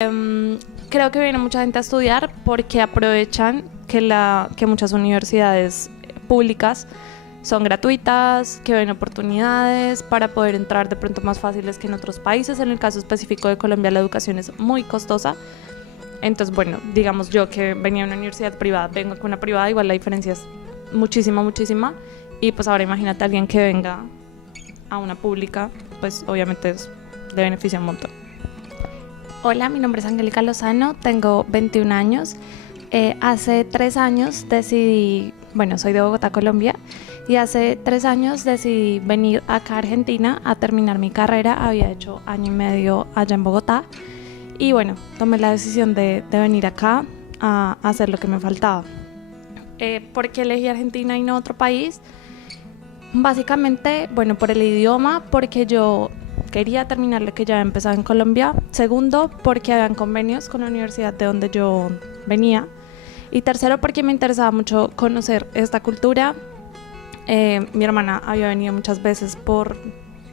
Creo que viene mucha gente a estudiar porque aprovechan que muchas universidades públicas son gratuitas, que ven oportunidades para poder entrar de pronto más fáciles que en otros países. En el caso específico de Colombia, la educación es muy costosa. Entonces, bueno, digamos yo que venía de una universidad privada, vengo con una privada, igual la diferencia es muchísima, muchísima. Y pues ahora imagínate a alguien que venga a una pública, pues obviamente es de beneficio un montón. Hola, mi nombre es Angélica Lozano, tengo 21 años. Hace 3 años decidí, soy de Bogotá, Colombia, y hace 3 años decidí venir acá a Argentina a terminar mi carrera. Había hecho año y medio allá en Bogotá y tomé la decisión de venir acá a hacer lo que me faltaba. ¿Por qué elegí Argentina y no otro país? Básicamente, por el idioma, porque yo quería terminar lo que ya había empezado en Colombia. Segundo, porque habían convenios con la universidad de donde yo venía. Y tercero, porque me interesaba mucho conocer esta cultura. Mi hermana había venido muchas veces por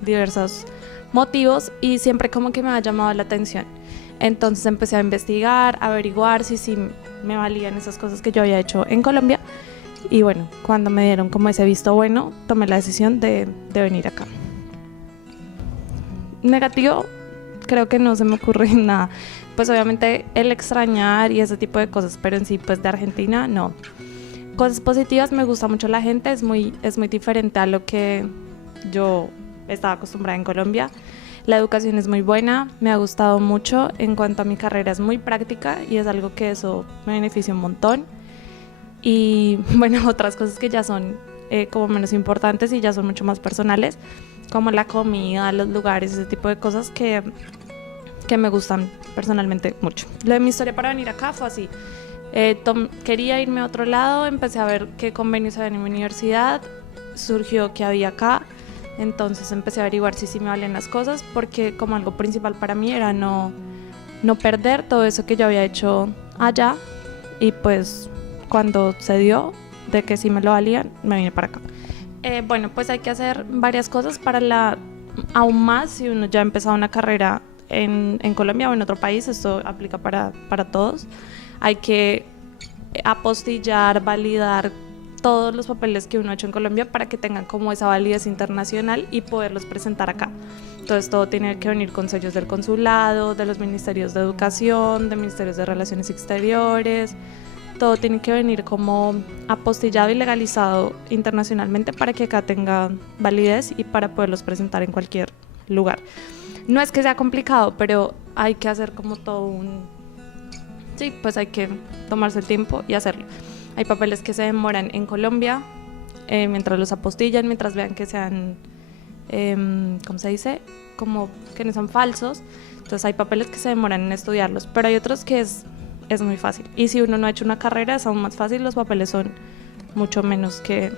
diversos motivos y siempre como que me ha llamado la atención. Entonces empecé a investigar, a averiguar si me valían esas cosas que yo había hecho en Colombia. Y cuando me dieron como ese visto bueno, tomé la decisión de venir acá. Negativo, creo que no se me ocurre nada. Pues obviamente el extrañar y ese tipo de cosas, pero en sí pues de Argentina no. Cosas positivas, me gusta mucho la gente, es muy diferente a lo que yo estaba acostumbrada en Colombia. La educación es muy buena, me ha gustado mucho. En cuanto a mi carrera es muy práctica y es algo que eso me beneficia un montón. Y otras cosas que ya son como menos importantes y ya son mucho más personales, como la comida, los lugares, ese tipo de cosas que me gustan personalmente mucho. Lo de mi historia para venir acá fue así. Quería irme a otro lado, empecé a ver qué convenios había en mi universidad, surgió que había acá, entonces empecé a averiguar si me valen las cosas, porque como algo principal para mí era no perder todo eso que yo había hecho allá, y pues cuando se dio de que sí me lo valían, me vine para acá. Pues hay que hacer varias cosas aún más si uno ya ha empezado una carrera en Colombia o en otro país. Esto aplica para todos. Hay que apostillar, validar todos los papeles que uno ha hecho en Colombia para que tengan como esa validez internacional y poderlos presentar acá. Entonces todo tiene que venir con sellos del consulado, de los ministerios de educación, de ministerios de relaciones exteriores. Todo tiene que venir como apostillado y legalizado internacionalmente para que acá tenga validez y para poderlos presentar en cualquier lugar. No es que sea complicado, pero hay que hacer como Sí, pues hay que tomarse el tiempo y hacerlo. Hay papeles que se demoran en Colombia mientras los apostillan, mientras vean que sean, ¿cómo se dice? Como que no son falsos. Entonces hay papeles que se demoran en estudiarlos, pero hay otros que es muy fácil. Y si uno no ha hecho una carrera es aún más fácil, los papeles son mucho menos que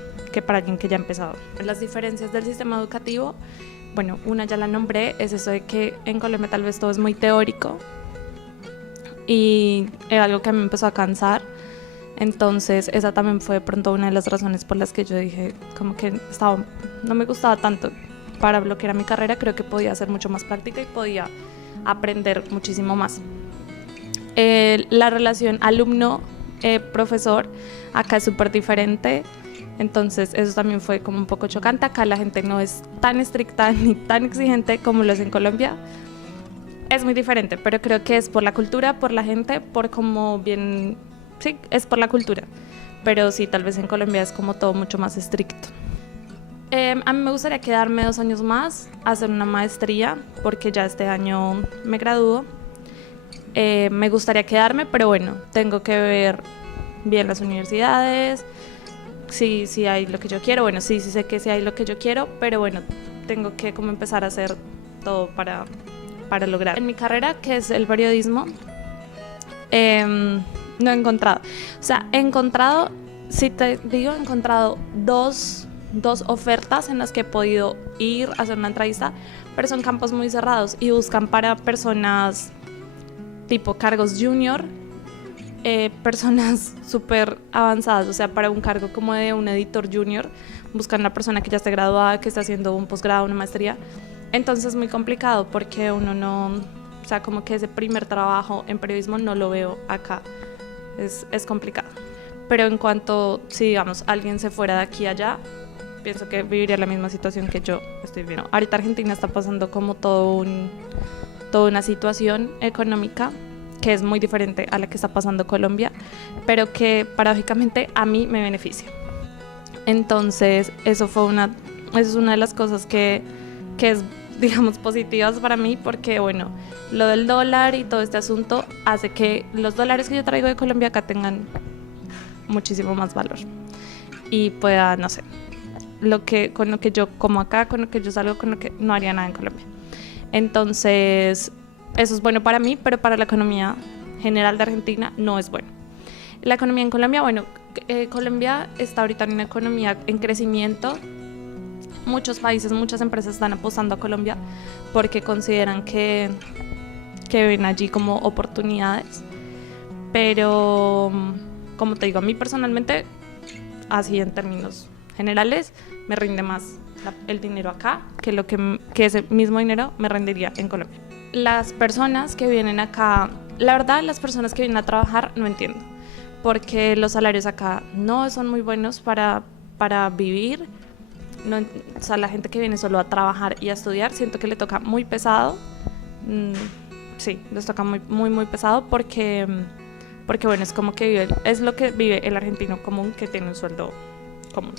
para alguien que ya ha empezado. Las diferencias del sistema educativo, una ya la nombré, es eso de que en Colombia tal vez todo es muy teórico y era algo que a mí me empezó a cansar. Entonces esa también fue de pronto una de las razones por las que yo dije como que no me gustaba tanto para lo que era mi carrera. Creo que podía ser mucho más práctica y podía aprender muchísimo más. La relación alumno-profesor acá es súper diferente, entonces eso también fue como un poco chocante. Acá la gente no es tan estricta ni tan exigente como lo es en Colombia. Es muy diferente, pero creo que es por la cultura, por la gente, sí, es por la cultura, pero sí, tal vez en Colombia es como todo mucho más estricto. A mí me gustaría quedarme 2 años más, hacer una maestría, porque ya este año me gradúo. Me gustaría quedarme, pero tengo que ver bien las universidades, si hay lo que yo quiero. Sí sé que sí hay lo que yo quiero, pero tengo que como empezar a hacer todo para lograr. En mi carrera, que es el periodismo, no he encontrado. O sea, he encontrado dos ofertas en las que he podido ir a hacer una entrevista, pero son campos muy cerrados y buscan para personas tipo cargos junior, personas súper avanzadas. O sea, para un cargo como de un editor junior buscan una persona que ya esté graduada, que esté haciendo un posgrado, una maestría. Entonces es muy complicado porque uno no O sea, como que ese primer trabajo en periodismo no lo veo acá. Es complicado. Pero en cuanto, si digamos, alguien se fuera de aquí a allá, pienso que viviría la misma situación que yo estoy viviendo. Ahorita Argentina está pasando como toda una situación económica que es muy diferente a la que está pasando Colombia, pero que paradójicamente a mí me beneficia. Entonces, eso es una de las cosas que es, digamos, positivas para mí, porque, bueno, lo del dólar y todo este asunto hace que los dólares que yo traigo de Colombia acá tengan muchísimo más valor y pueda, no sé, con lo que yo como acá, con lo que yo salgo, con lo que no haría nada en Colombia. Entonces, eso es bueno para mí, pero para la economía general de Argentina no es bueno. La economía en Colombia, bueno, Colombia está ahorita en una economía en crecimiento. Muchos países, muchas empresas están apostando a Colombia porque consideran que ven allí como oportunidades. Pero, como te digo, a mí personalmente, así en términos generales, me rinde más el dinero acá que ese mismo dinero me rendiría en Colombia. Las personas que vienen acá, la verdad, las personas que vienen a trabajar no entiendo, porque los salarios acá no son muy buenos para vivir. No, o sea, la gente que viene solo a trabajar y a estudiar, siento que le toca muy pesado. Sí, les toca muy, muy, muy pesado porque bueno, es como que es lo que vive el argentino común, que tiene un sueldo común.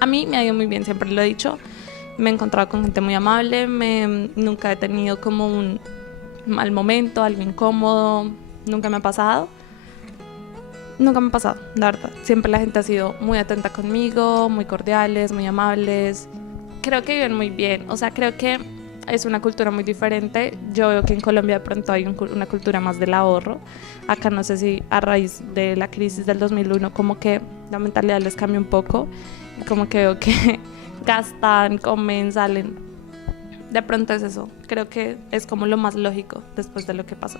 A mí me ha ido muy bien, siempre lo he dicho. Me he encontrado con gente muy amable, nunca he tenido como un mal momento, algo incómodo, nunca me ha pasado. Nunca me ha pasado, la verdad. Siempre la gente ha sido muy atenta conmigo, muy cordiales, muy amables. Creo que viven muy bien, o sea, creo que es una cultura muy diferente. Yo veo que en Colombia de pronto hay una cultura más del ahorro. Acá no sé si a raíz de la crisis del 2001 como que la mentalidad les cambia un poco. Como que veo que gastan, comen, salen. De pronto es eso. Creo que es como lo más lógico después de lo que pasó.